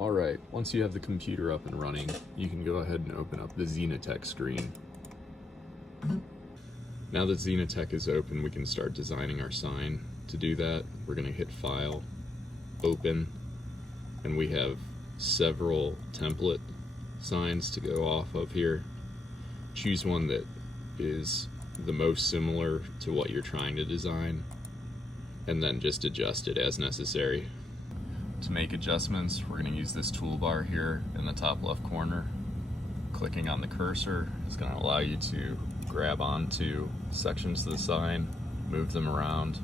Alright, once you have the computer up and running, you can go ahead and open up the Xenetech screen. Now that Xenetech is open, we can start designing our sign. To do that, we're going to hit File, Open, and we have several template signs to go off of here. Choose one that is the most similar to what you're trying to design, and then just adjust it as necessary. To make adjustments, we're going to use this toolbar here in the top left corner. Clicking on the cursor is going to allow you to grab onto sections of the sign, move them around,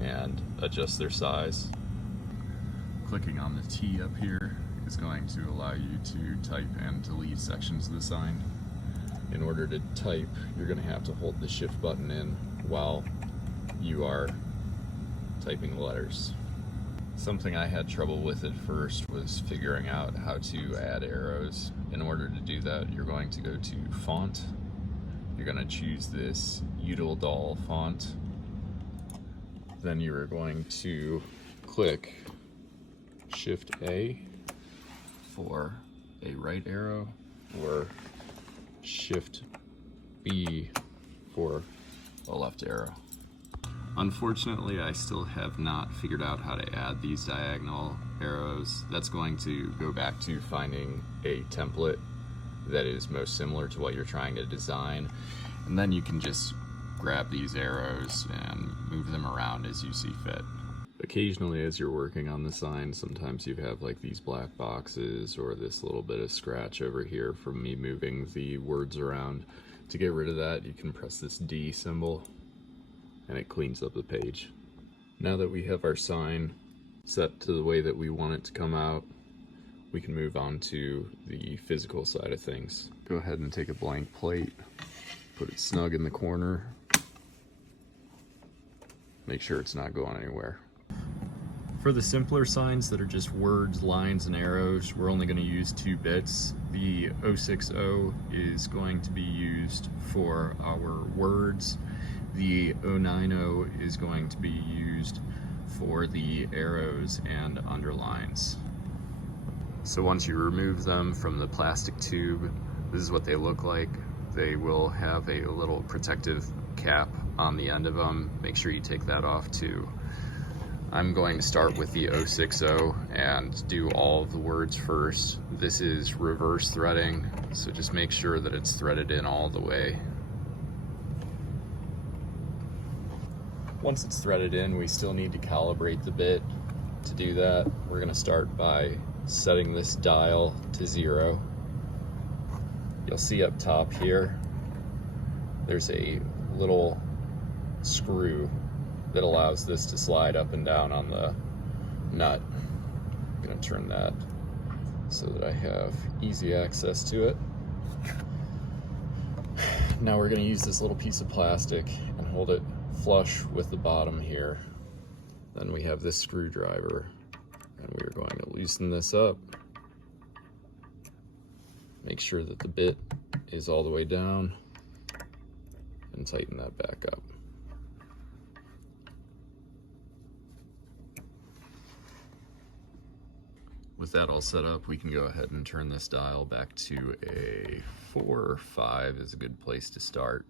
and adjust their size. Clicking on the T up here is going to allow you to type and delete sections of the sign. In order to type, you're going to have to hold the Shift button in while you are typing the letters. Something I had trouble with at first was figuring out how to add arrows. In order to do that, you're going to go to Font. You're going to choose this Util font. Then you are going to click Shift A for a right arrow, or Shift B for a left arrow. Unfortunately, I still have not figured out how to add these diagonal arrows. That's going to go back to finding a template that is most similar to what you're trying to design. And then you can just grab these arrows and move them around as you see fit. Occasionally, as you're working on the sign, sometimes you have like these black boxes or this little bit of scratch over here from me moving the words around. To get rid of that, you can press this D symbol, and it cleans up the page. Now that we have our sign set to the way that we want it to come out, we can move on to the physical side of things. Go ahead and take a blank plate, put it snug in the corner, make sure it's not going anywhere. For the simpler signs that are just words, lines, and arrows, we're only going to use 2 bits. The 060 is going to be used for our words. The 090 is going to be used for the arrows and underlines. So once you remove them from the plastic tube, this is what they look like. They will have a little protective cap on the end of them. Make sure you take that off too. I'm going to start with the 060 and do all of the words first. This is reverse threading, so just make sure that it's threaded in all the way. Once it's threaded in, we still need to calibrate the bit. To do that, we're going to start by setting this dial to 0. You'll see up top here, there's a little screw that allows this to slide up and down on the nut. I'm going to turn that so that I have easy access to it. Now we're going to use this little piece of plastic and hold it flush with the bottom here. Then we have this screwdriver, and we are going to loosen this up. Make sure that the bit is all the way down and tighten that back up. With that all set up, we can go ahead and turn this dial back to a 4 or 5 is a good place to start.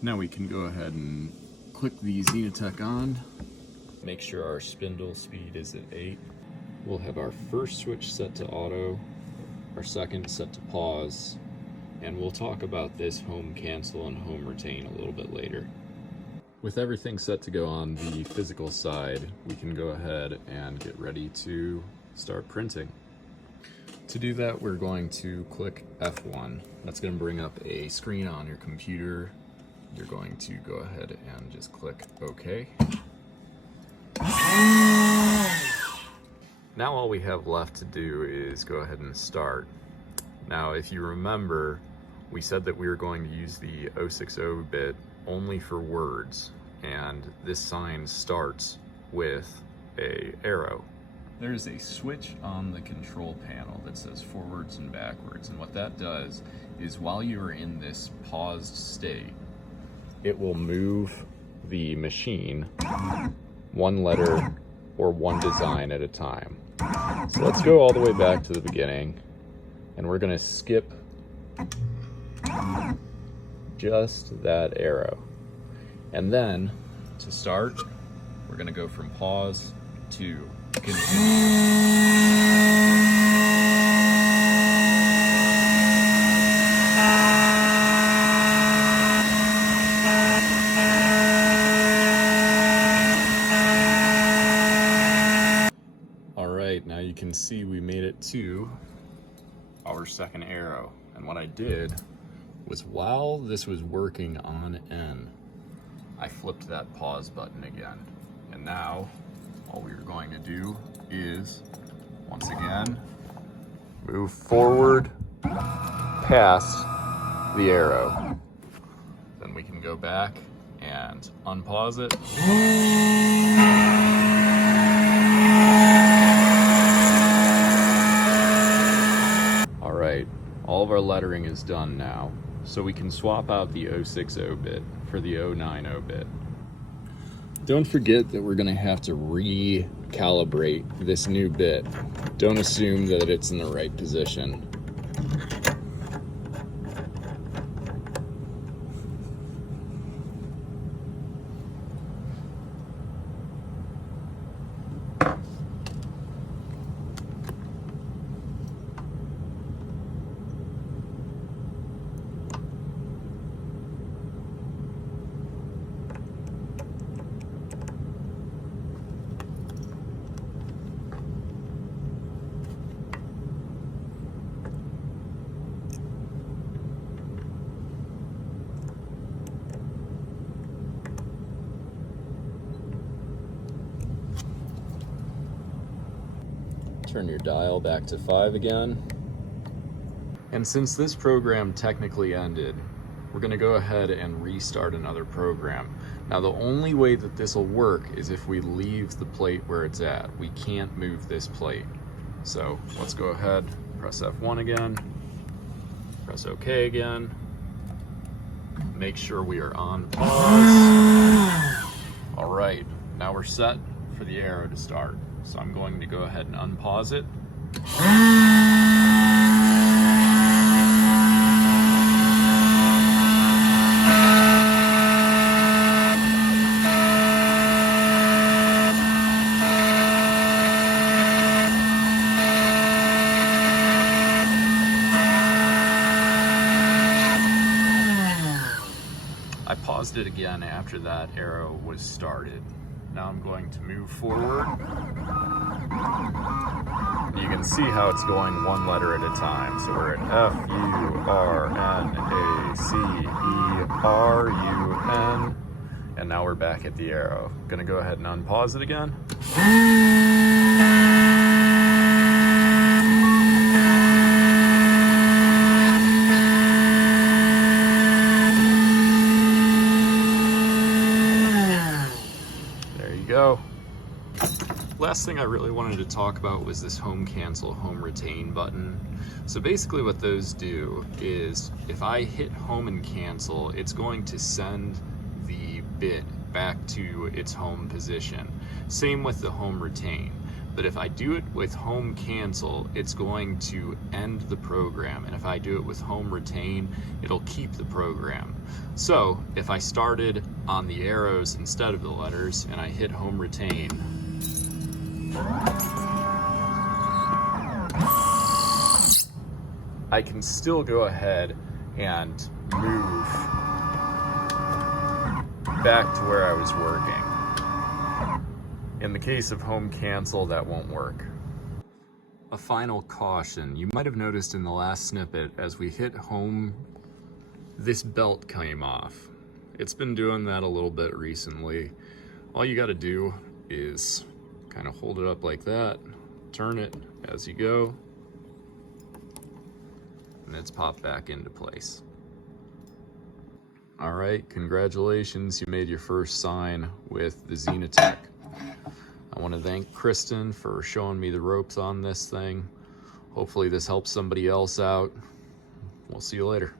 Now we can go ahead and click the Xenetech on. Make sure our spindle speed is at 8. We'll have our first switch set to auto, our second set to pause, and we'll talk about this home cancel and home retain a little bit later. With everything set to go on the physical side, we can go ahead and get ready to start printing. To do that, we're going to click F1. That's going to bring up a screen on your computer. You're going to go ahead and just click OK. Now all we have left to do is go ahead and start. Now if you remember, we said that we were going to use the 060 bit only for words, and this sign starts with an arrow. There's a switch on the control panel that says forwards and backwards, and what that does is while you're in this paused state, it will move the machine one letter or one design at a time. So let's go all the way back to the beginning, and we're gonna skip just that arrow. And then to start, we're gonna go from pause to continue. Now you can see we made it to our second arrow. And what I did was, while this was working on N, I flipped that pause button again. And now all we are going to do is, once again, move forward past the arrow. Then we can go back and unpause it. All of our lettering is done now, so we can swap out the 060 bit for the 090 bit. Don't forget that we're going to have to recalibrate this new bit. Don't assume that it's in the right position. Turn your dial back to 5 again. And since this program technically ended, we're gonna go ahead and restart another program. Now the only way that this will work is if we leave the plate where it's at. We can't move this plate. So let's go ahead, press F1 again, press OK again. Make sure we are on pause. All right, now we're set for the arrow to start. So I'm going to go ahead and unpause it. I paused it again after that arrow was started. Now I'm going to move forward. You can see how it's going one letter at a time. So we're at F, U, R, N, A, C, E, R, U, N. And now we're back at the arrow. Gonna go ahead and unpause it again. Go. Last thing I really wanted to talk about was this home cancel, home retain button. So basically what those do is, if I hit home and cancel, it's going to send the bit back to its home position. Same with the home retain. But if I do it with home cancel, it's going to end the program. And if I do it with home retain, it'll keep the program. So if I started on the arrows instead of the letters and I hit home retain, I can still go ahead and move back to where I was working. In the case of home cancel, that won't work. A final caution. You might have noticed in the last snippet, as we hit home, this belt came off. It's been doing that a little bit recently. All you gotta do is kind of hold it up like that, turn it as you go, and it's popped back into place. All right, congratulations, you made your first sign with the Xenetech. I want to thank Kristen for showing me the ropes on this thing. Hopefully this helps somebody else out. We'll see you later.